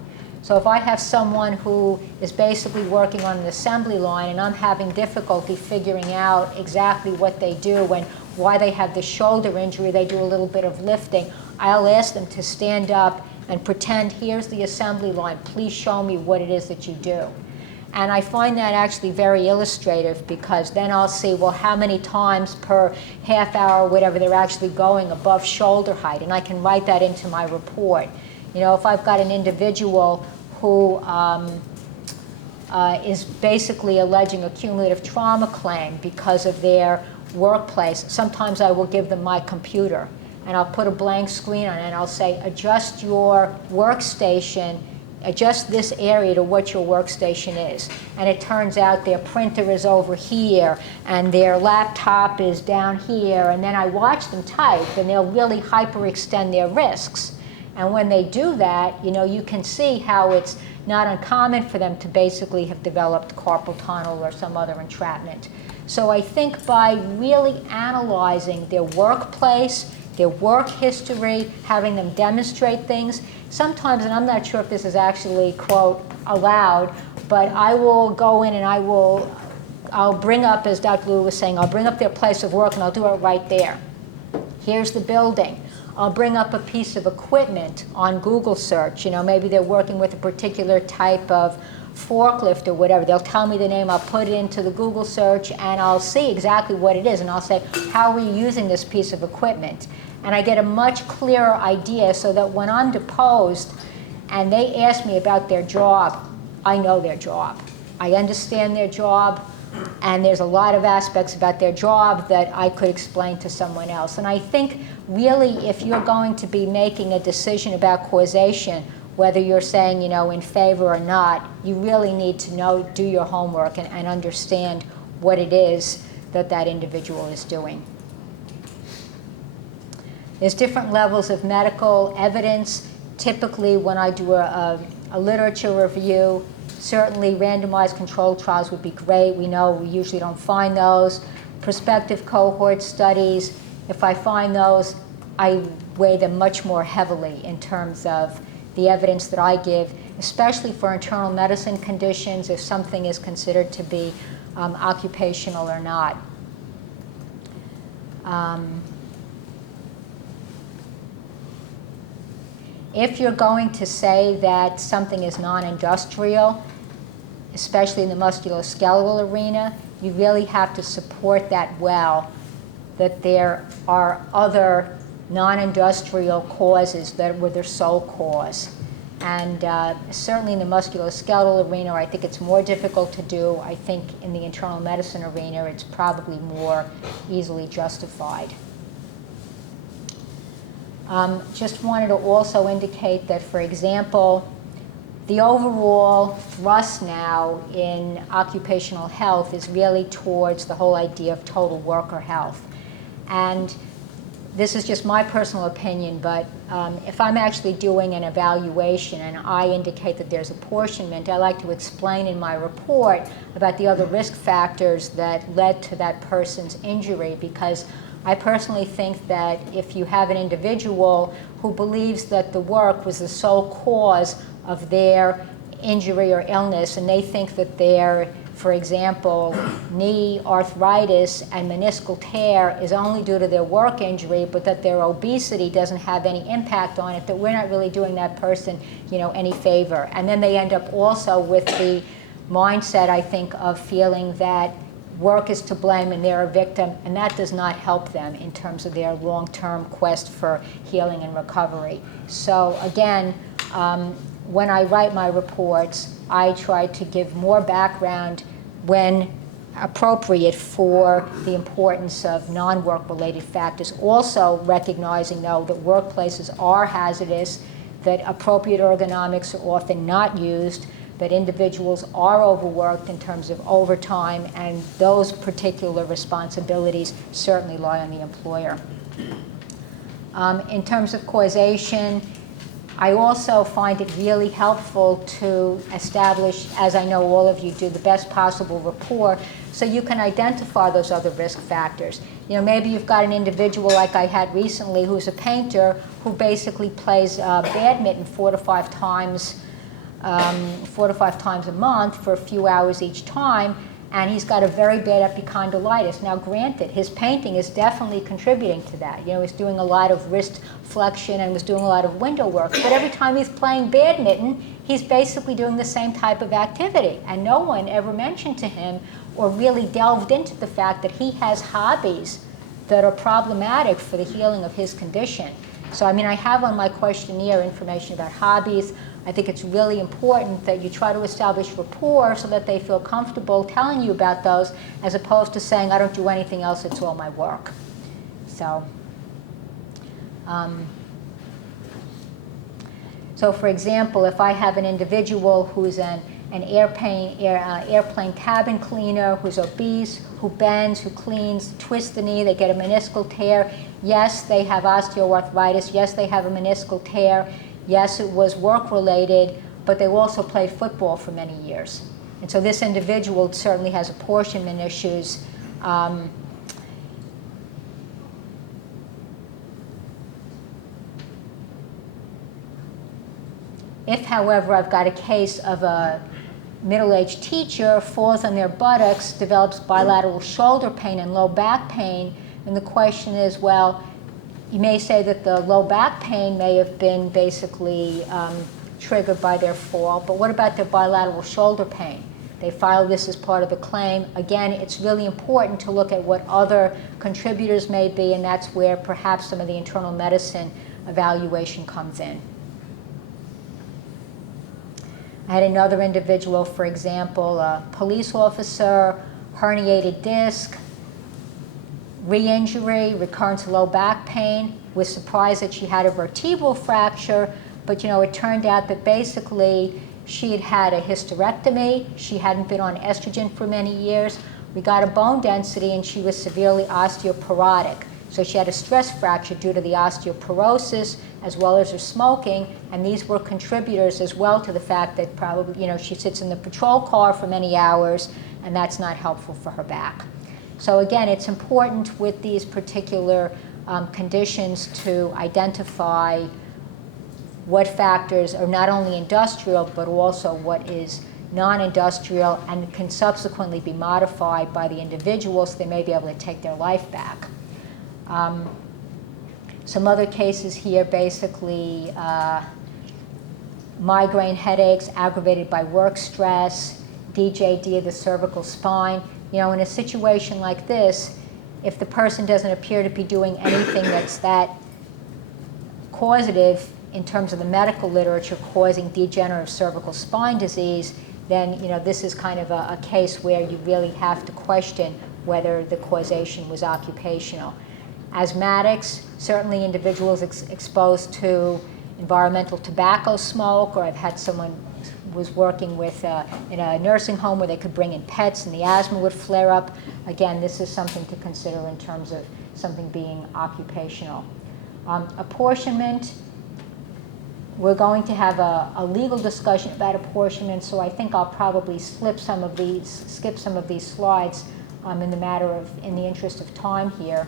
So if I have someone who is basically working on an assembly line and I'm having difficulty figuring out exactly what they do and why they have the shoulder injury, they do a little bit of lifting, I'll ask them to stand up and pretend, here's the assembly line, please show me what it is that you do. And I find that actually very illustrative, because then I'll see, well, how many times per half hour or whatever they're actually going above shoulder height, and I can write that into my report. If I've got an individual who is basically alleging a cumulative trauma claim because of their workplace, sometimes I will give them my computer and I'll put a blank screen on it and I'll say, adjust your workstation, adjust this area to what your workstation is. And it turns out their printer is over here and their laptop is down here, and then I watch them type and they'll really hyperextend their wrists. And when they do that, you can see how it's not uncommon for them to basically have developed carpal tunnel or some other entrapment. So I think by really analyzing their workplace, their work history, having them demonstrate things, sometimes, and I'm not sure if this is actually, quote, allowed, but I will go in and I'll bring up, as Dr. Liu was saying, I'll bring up their place of work and I'll do it right there. Here's the building. I'll bring up a piece of equipment on Google search. Maybe they're working with a particular type of forklift or whatever. They'll tell me the name, I'll put it into the Google search, and I'll see exactly what it is, and I'll say, how are you using this piece of equipment? And I get a much clearer idea, so that when I'm deposed and they ask me about their job, I know their job. I understand their job, and there's a lot of aspects about their job that I could explain to someone else. And I think really, if you're going to be making a decision about causation, whether you're saying, in favor or not, you really need to do your homework and understand what it is that that individual is doing. There's different levels of medical evidence. Typically, when I do a literature review, certainly randomized controlled trials would be great. We know we usually don't find those. Prospective cohort studies, if I find those, I weigh them much more heavily in terms of the evidence that I give, especially for internal medicine conditions, if something is considered to be occupational or not. If you're going to say that something is non-industrial, especially in the musculoskeletal arena, you really have to support that well, that there are other non-industrial causes that were their sole cause. And certainly in the musculoskeletal arena, I think it's more difficult to do. I think in the internal medicine arena, it's probably more easily justified. Just wanted to also indicate that, for example, the overall thrust now in occupational health is really towards the whole idea of total worker health. And this is just my personal opinion, but if I'm actually doing an evaluation and I indicate that there's apportionment, I like to explain in my report about the other risk factors that led to that person's injury, because I personally think that if you have an individual who believes that the work was the sole cause of their injury or illness, and they think that their for example, knee arthritis and meniscal tear is only due to their work injury, but that their obesity doesn't have any impact on it, that we're not really doing that person, any favor. And then they end up also with the mindset, I think, of feeling that work is to blame and they're a victim, and that does not help them in terms of their long-term quest for healing and recovery. So again, when I write my reports, I try to give more background when appropriate for the importance of non-work related factors. Also recognizing, though, that workplaces are hazardous, that appropriate ergonomics are often not used, that individuals are overworked in terms of overtime, and those particular responsibilities certainly lie on the employer. In terms of causation, I also find it really helpful to establish, as I know all of you do, the best possible rapport so you can identify those other risk factors. Maybe you've got an individual like I had recently who's a painter who basically plays badminton 4 to 5 times a month for a few hours each time, and he's got a very bad epicondylitis. Now granted, his painting is definitely contributing to that. He's doing a lot of wrist flexion and was doing a lot of window work, but every time he's playing badminton, he's basically doing the same type of activity. And no one ever mentioned to him or really delved into the fact that he has hobbies that are problematic for the healing of his condition. So I have on my questionnaire information about hobbies. I think it's really important that you try to establish rapport so that they feel comfortable telling you about those, as opposed to saying, I don't do anything else, it's all my work. So, for example, if I have an individual who's an airplane cabin cleaner, who's obese, who bends, who cleans, twists the knee, they get a meniscal tear, yes, they have osteoarthritis, yes, they have a meniscal tear, yes, it was work-related, but they also played football for many years. And so this individual certainly has apportionment issues. If, however, I've got a case of a middle-aged teacher, falls on their buttocks, develops bilateral shoulder pain and low back pain, and the question is, well, you may say that the low back pain may have been basically triggered by their fall, but what about their bilateral shoulder pain? They file this as part of the claim. Again, it's really important to look at what other contributors may be, and that's where perhaps some of the internal medicine evaluation comes in. I had another individual, for example, a police officer, herniated disc, re-injury, recurrence of low back pain, was surprised that she had a vertebral fracture, but it turned out that basically she had had a hysterectomy, she hadn't been on estrogen for many years, we got a bone density, and she was severely osteoporotic. So she had a stress fracture due to the osteoporosis as well as her smoking, and these were contributors as well to the fact that probably, she sits in the patrol car for many hours, and that's not helpful for her back. So again, it's important with these particular conditions to identify what factors are not only industrial, but also what is non-industrial and can subsequently be modified by the individual so they may be able to take their life back. Some other cases here, basically migraine headaches aggravated by work stress, DJD of the cervical spine. In a situation like this, if the person doesn't appear to be doing anything that's that causative in terms of the medical literature causing degenerative cervical spine disease, then this is kind of a case where you really have to question whether the causation was occupational. Asthmatics, certainly individuals exposed to environmental tobacco smoke, or I've had someone was working with in a nursing home where they could bring in pets and the asthma would flare up. Again, this is something to consider in terms of something being occupational. Apportionment, we're going to have a legal discussion about apportionment, so I think I'll probably skip some of these slides in the interest of time here.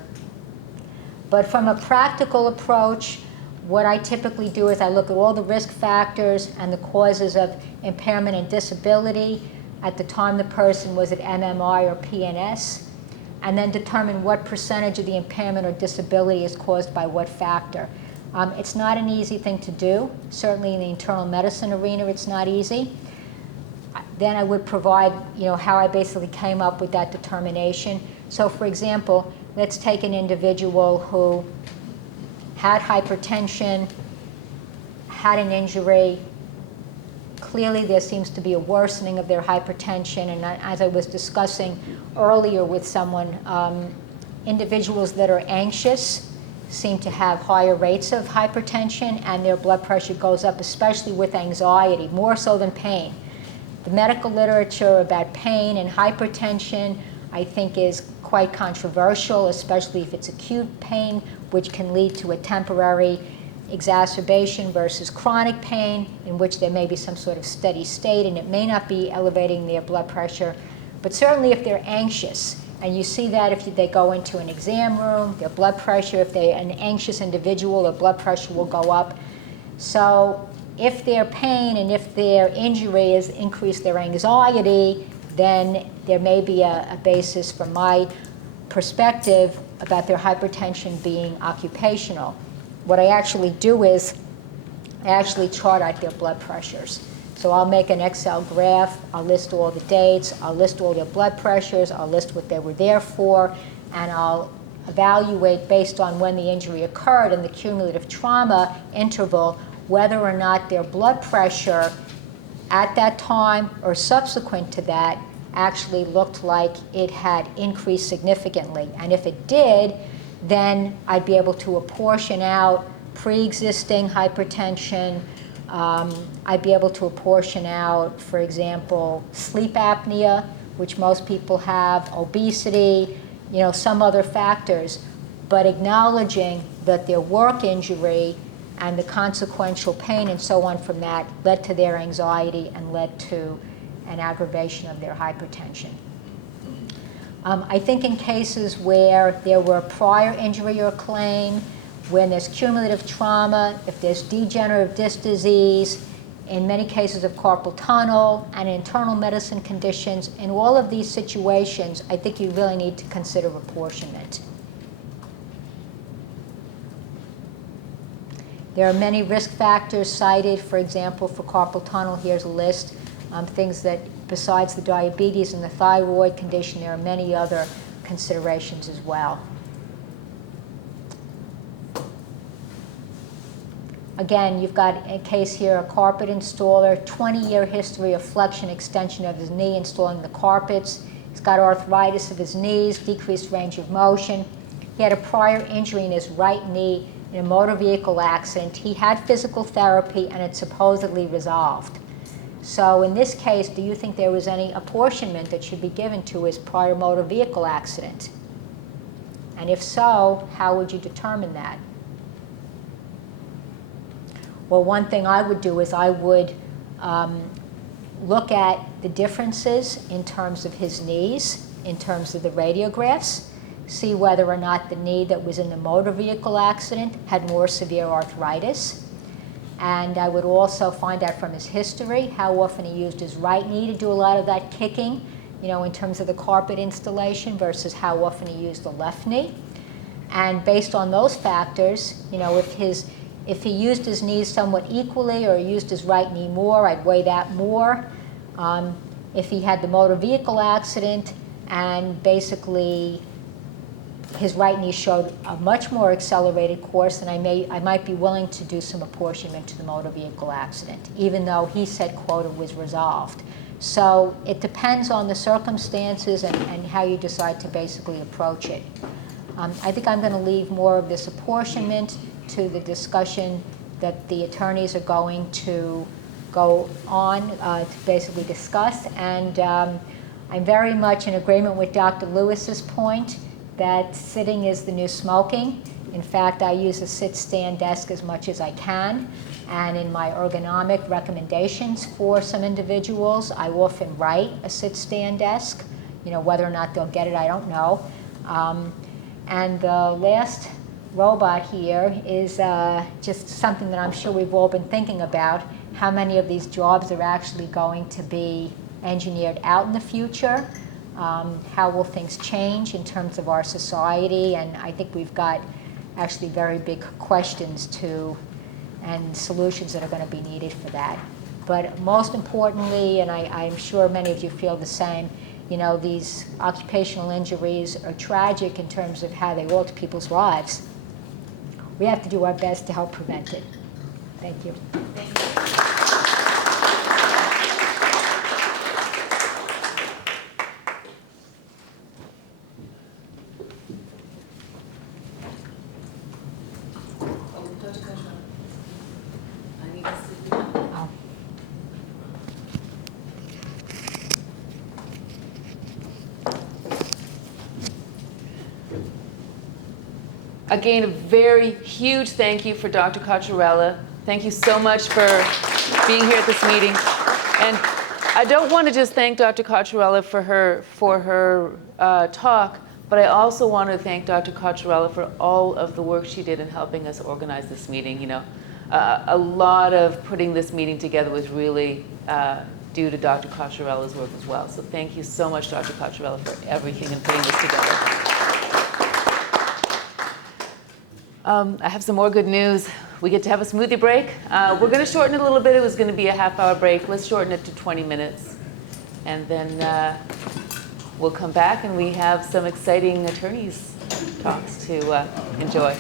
But from a practical approach, what I typically do is I look at all the risk factors and the causes of impairment and disability. at the time the person was at MMI or PNS, and then determine what percentage of the impairment or disability is caused by what factor. It's not an easy thing to do. Certainly in the internal medicine arena, it's not easy. Then I would provide, how I basically came up with that determination. So for example, let's take an individual who had hypertension, had an injury. Clearly there seems to be a worsening of their hypertension, and as I was discussing earlier with someone, individuals that are anxious seem to have higher rates of hypertension, and their blood pressure goes up, especially with anxiety, more so than pain. The medical literature about pain and hypertension, I think, is quite controversial, especially if it's acute pain, which can lead to a temporary exacerbation versus chronic pain, in which there may be some sort of steady state, and it may not be elevating their blood pressure. But certainly if they're anxious, and you see that if they go into an exam room, their blood pressure, if they're an anxious individual, their blood pressure will go up. So if their pain and if their injury has increased their anxiety, then there may be a basis from my perspective about their hypertension being occupational. What I actually do is I actually chart out their blood pressures. So I'll make an Excel graph, I'll list all the dates, I'll list all their blood pressures, I'll list what they were there for, and I'll evaluate based on when the injury occurred and the cumulative trauma interval whether or not their blood pressure at that time or subsequent to that actually looked like it had increased significantly. And if it did, then I'd be able to apportion out pre-existing hypertension. I'd be able to apportion out, for example, sleep apnea, which most people have, obesity, some other factors, but acknowledging that their work injury and the consequential pain and so on from that led to their anxiety and led to an aggravation of their hypertension. I think in cases where there were prior injury or claim, when there's cumulative trauma, if there's degenerative disc disease, in many cases of carpal tunnel and internal medicine conditions, in all of these situations, I think you really need to consider apportionment. There are many risk factors cited. For example, for carpal tunnel, here's a list. Things that, besides the diabetes and the thyroid condition, there are many other considerations as well. Again, you've got a case here, a carpet installer, 20-year history of flexion extension of his knee, installing the carpets. He's got arthritis of his knees, decreased range of motion. He had a prior injury in his right knee in a motor vehicle accident. He had physical therapy and it supposedly resolved. So in this case, do you think there was any apportionment that should be given to his prior motor vehicle accident? And if so, how would you determine that? Well, one thing I would do is I would look at the differences in terms of his knees, in terms of the radiographs, see whether or not the knee that was in the motor vehicle accident had more severe arthritis. And I would also find out from his history how often he used his right knee to do a lot of that kicking, in terms of the carpet installation versus how often he used the left knee. And based on those factors, if he used his knees somewhat equally or used his right knee more, I'd weigh that more. If he had the motor vehicle accident and basically his right knee showed a much more accelerated course, then I might be willing to do some apportionment to the motor vehicle accident, even though he said, quote, it was resolved. So it depends on the circumstances and how you decide to basically approach it. I think I'm going to leave more of this apportionment to the discussion that the attorneys are going to go on to basically discuss. And I'm very much in agreement with Dr. Lewis's point that sitting is the new smoking. In fact, I use a sit-stand desk as much as I can. And in my ergonomic recommendations for some individuals, I often write a sit-stand desk. Whether or not they'll get it, I don't know. And the last robot here is just something that I'm sure we've all been thinking about. How many of these jobs are actually going to be engineered out in the future? How will things change in terms of our society? And I think we've got actually very big questions and solutions that are going to be needed for that. But most importantly, and I'm sure many of you feel the same, these occupational injuries are tragic in terms of how they alter people's lives. We have to do our best to help prevent it. Thank you. Thank you. Again, a very huge thank you for Dr. Cocciarella. Thank you so much for being here at this meeting. And I don't want to just thank Dr. Cocciarella for her talk, but I also want to thank Dr. Cocciarella for all of the work she did in helping us organize this meeting. A lot of putting this meeting together was really due to Dr. Cocciarella's work as well. So thank you so much, Dr. Cocciarella, for everything and putting this together. I have some more good news. We get to have a smoothie break. We're going to shorten it a little bit. It was going to be a half-hour break. Let's shorten it to 20 minutes. And then we'll come back and we have some exciting attorneys' talks to enjoy.